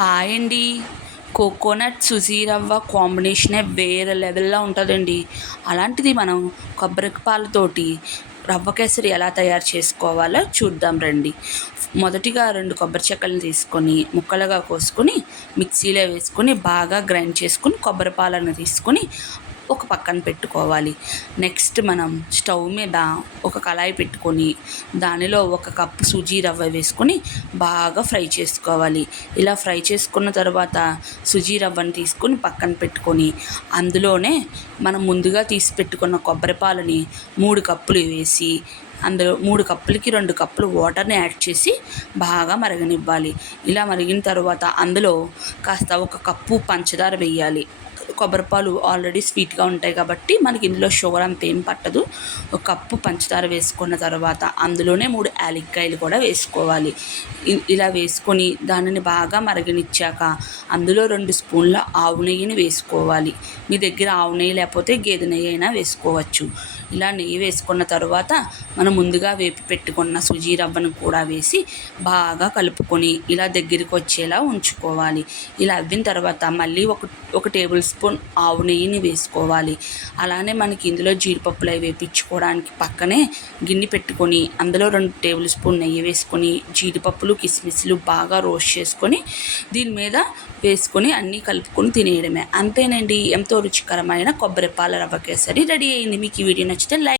Hi అండి. Coconut Suji రవ్వ కాంబినేషనే వేరే లెవెల్‌లో ఉంటుందండి. అలాంటిది మనం కొబ్బరి పాలతోటి రవ్వ కేసరి ఎలా తయారు చేసుకోవాలో చూద్దాం రండి. మొదటిగా 2 కొబ్బరి చెక్కలను తీసుకొని ముక్కలుగా కోసుకొని మిక్సీలో వేసుకొని బాగా గ్రైండ్ చేసుకొని కొబ్బరి పాలను తీసుకొని ఒక పక్కన పెట్టుకోవాలి. నెక్స్ట్ మనం స్టవ్ మీద ఒక కళాయి పెట్టుకొని దానిలో 1 కప్పు సుజీ రవ్వ వేసుకొని బాగా ఫ్రై చేసుకోవాలి. ఇలా ఫ్రై చేసుకున్న తర్వాత సుజీ రవ్వను తీసుకొని పక్కన పెట్టుకొని అందులోనే మనం ముందుగా తీసి పెట్టుకున్న కొబ్బరి పాలని 3 కప్పులు వేసి అందులో 3 కప్పులకి 2 కప్పులు వాటర్ని యాడ్ చేసి బాగా మరగనివ్వాలి. ఇలా మరిగిన తర్వాత అందులో కాస్త 1 కప్పు పంచదార వేయాలి. కొబ్బరి పాలు ఆల్రెడీ స్వీట్గా ఉంటాయి కాబట్టి మనకి ఇందులో షుగర్ అంత ఏం పట్టదు. 1 కప్పు పంచదార వేసుకున్న తర్వాత అందులోనే 3 యాలక్కాయలు కూడా వేసుకోవాలి. ఇలా వేసుకొని దానిని బాగా మరగనిచ్చాక అందులో 2 స్పూన్ల ఆవు నెయ్యిని వేసుకోవాలి. మీ దగ్గర ఆవు నెయ్యి లేకపోతే గేదె నెయ్యి అయినా వేసుకోవచ్చు. ఇలా నెయ్యి వేసుకున్న తర్వాత మనం ముందుగా వేపి పెట్టుకున్న సుజీ రవ్వను కూడా వేసి బాగా కలుపుకొని ఇలా దగ్గరికి వచ్చేలా ఉంచుకోవాలి. ఇలా అవ్విన తర్వాత మళ్ళీ ఒక టేబుల్ స్పూన్ ఆవు నెయ్యిని వేసుకోవాలి. అలానే మనకి ఇందులో జీడిపప్పులు అవి వేపించుకోవడానికి పక్కనే గిన్నె పెట్టుకొని అందులో 2 టేబుల్ స్పూన్ నెయ్యి వేసుకొని జీడిపప్పులు కిస్మిస్లు బాగా రోస్ట్ చేసుకొని దీని మీద వేసుకొని అన్నీ కలుపుకొని తినేయడమే. అంతేనండి, ఎంతో రుచికరమైన కొబ్బరి పాల రవ్వ కేసరి రెడీ అయింది. మీకు ఈ వీడియో నచ్చితే లైక్